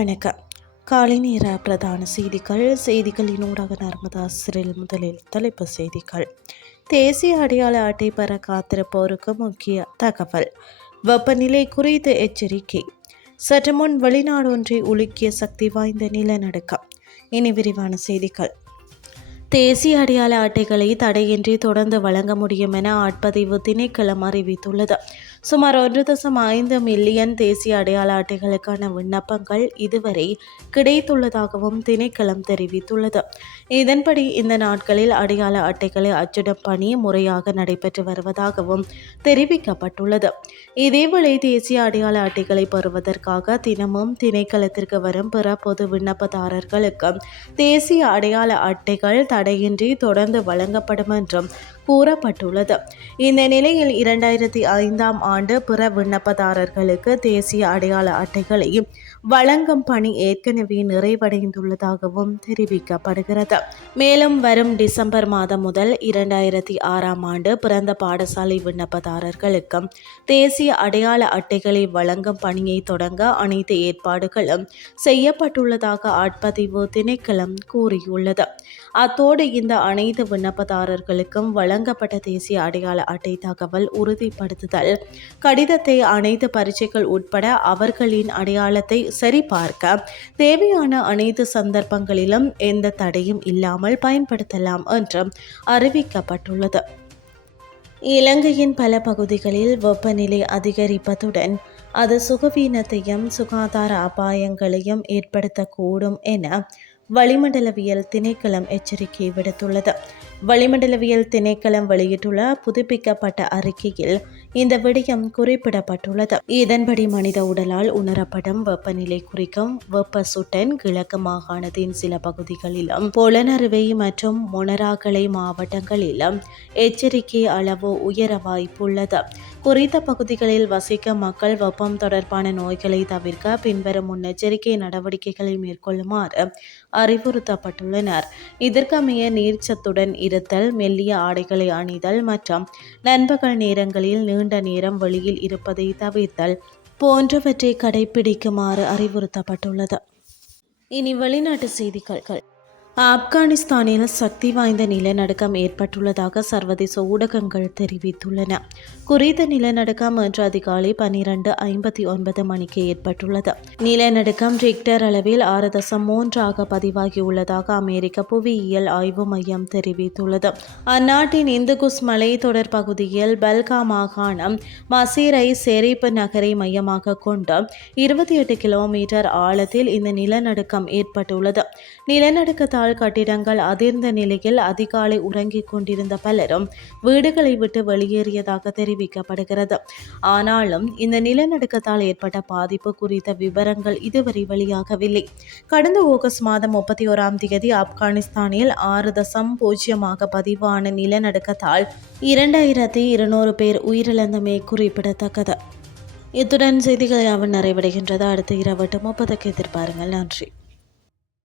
வணக்கம். காலை நேர பிரதான செய்திகள். செய்திகளின் ஊடாக நர்மதா சிறில் முதலில் தலைப்பு செய்திகள். தேசிய அடையாள அட்டை பெற காத்திருப்போருக்கு முக்கிய தகவல். வெப்பநிலை குறித்த எச்சரிக்கை. சற்று முன் வெளிநாடு ஒன்றை உலுக்கிய சக்தி வாய்ந்த நிலநடுக்கம். இனி விரிவான செய்திகள். தேசிய அடையாள அட்டைகளை தடையின்றி தொடர்ந்து வழங்க முடியும் என ஆட்பதிவு திணைக்களம் அறிவித்துள்ளது. சுமார் ஒன்று தசம் ஐந்து மில்லியன் தேசிய அடையாள அட்டைகளுக்கான விண்ணப்பங்கள் இதுவரை கிடைத்துள்ளதாகவும் திணைக்களம் தெரிவித்துள்ளது. இதன்படி இந்த நாட்களில் அடையாள அட்டைகளை அச்சிடும் பணி முறையாக நடைபெற்று வருவதாகவும் தெரிவிக்கப்பட்டுள்ளது. இதேவேளை தேசிய அடையாள அட்டைகளை பெறுவதற்காக தினமும் திணைக்களத்திற்கு வரும் பிற பொது விண்ணப்பதாரர்களுக்கு தேசிய அடையாள அட்டைகள் தடையின்றி தொடர்ந்து வழங்கப்படும் என்றும் கூறப்பட்டுள்ளது. இந்த நிலையில் இரண்டாயிரத்தி ஐந்தாம் ஆண்டு பிற விண்ணப்பதாரர்களுக்கு தேசிய அடையாள அட்டைகளையும் வழங்கும் பணி ஏற்கனவே நிறைவடைந்துள்ளதாகவும் தெரிவிக்கப்படுகிறது. மேலும் வரும் டிசம்பர் மாதம் முதல் இரண்டாயிரத்தி ஆறாம் ஆண்டு பிறந்த பாடசாலை விண்ணப்பதாரர்களுக்கும் தேசிய அடையாள அட்டைகளை வழங்கும் பணியை தொடங்க அனைத்து ஏற்பாடுகளும் செய்யப்பட்டுள்ளதாக ஆட்பதிவு திணைக்களம் கூறியுள்ளது. அத்தோடு இந்த அனைத்து விண்ணப்பதாரர்களுக்கும் வழங்க வழங்கப்பட்ட தேசிய அடையாள அட்டை தகவல் உறுதிப்படுத்துதல். கடிதத்தை அனைத்து பரீட்சைகள் உட்பட அவர்களின் அடையாளத்தை சரிபார்க்க தேவையான அனைத்து சந்தர்ப்பங்களிலும் எந்த தடையும் இல்லாமல் பயன்படுத்தலாம் என்றும் அறிவிக்கப்பட்டுள்ளது. இலங்கையின் பல பகுதிகளில் வெப்பநிலை அதிகரிப்பதுடன் அது சுகவீனத்தையும் சுகாதார அபாயங்களையும் ஏற்படுத்தக்கூடும் என வளிமண்டலவியல் திணைக்களம் எச்சரிக்கை விடுத்துள்ளது. வளிமண்டலவியல் திணைக்களம் வெளியிட்டுள்ள புதுப்பிக்கப்பட்ட அறிக்கையில் இந்த விடயம் குறிப்பிடப்பட்டுள்ளது. இதன்படி மனித உடலால் உணரப்படும் வெப்பநிலை குறிக்கும் வெப்ப சுட்டன் கிழக்கு மாகாணத்தின் சில பகுதிகளிலும் புலனறுவை மற்றும் மொனராகலை மாவட்டங்களிலும் எச்சரிக்கை அளவு உயர வாய்ப்புள்ளது. குறித்த பகுதிகளில் வசிக்கும் மக்கள் வெப்பம் தொடர்பான நோய்களை தவிர்க்க பின்வரும் முன்னெச்சரிக்கை நடவடிக்கைகளை மேற்கொள்ளுமாறு அறிவுறுத்தப்பட்டுள்ளனர். இதற்கமைய நீர்ச்சத்துடன் இருத்தல் மெல்லிய ஆடைகளை அணிதல் மற்றும் நண்பகல் நேரங்களில் நீண்ட நேரம் வெளியில் இருப்பதை தவிர்த்தல் போன்றவற்றை கடைபிடிக்குமாறு அறிவுறுத்தப்பட்டுள்ளது. இனி வெளிநாட்டு செய்திகள். ஆப்கானிஸ்தானில் சக்தி வாய்ந்த நிலநடுக்கம் ஏற்பட்டுள்ளதாக சர்வதேச ஊடகங்கள் தெரிவித்துள்ளன. குறித்த நிலநடுக்கம் இன்று அதிகாலை பனிரெண்டு ஐம்பத்தி ஒன்பது மணிக்கு ஏற்பட்டுள்ளது. நிலநடுக்கம் ரிக்டர் அளவில் ஆறு தசம் மூன்றாக பதிவாகியுள்ளதாக அமெரிக்க புவியியல் ஆய்வு மையம் தெரிவித்துள்ளது. அந்நாட்டின் இந்துகுஸ் தொடர் பகுதியில் பல்கா மாகாணம் மசீரை செரிப்பு நகரை மையமாக கொண்டு இருபத்தி எட்டு கிலோமீட்டர் ஆழத்தில் இந்த நிலநடுக்கம் ஏற்பட்டுள்ளது. நிலநடுக்கத்தால் நாள் கட்டிடங்கள் அதிர்ந்த நிலையில் அதிகாலை உறங்கிக் கொண்டிருந்த பலரும் வீடுகளை விட்டு வெளியேறியதாக தெரிவிக்கப்படுகிறது. ஆனாலும் இந்த நிலநடுக்கத்தால் ஏற்பட்ட பாதிப்பு குறித்த விவரங்கள் இதுவரை வெளியாகவில்லை. கடந்த ஆகஸ்ட் மாதம் முப்பத்தி ஓராம் தேதி ஆப்கானிஸ்தானில் ஆறு தசம் பூஜ்ஜியமாக பதிவான நிலநடுக்கத்தால் இரண்டாயிரத்தி இருநூறு பேர் உயிரிழந்தமே குறிப்பிடத்தக்கது. இத்துடன் செய்திகள் யாவும் நிறைவடைகின்றது? அடுத்த இரவட்டு முப்பதுக்கு எதிர்பாருங்கள். நன்றி.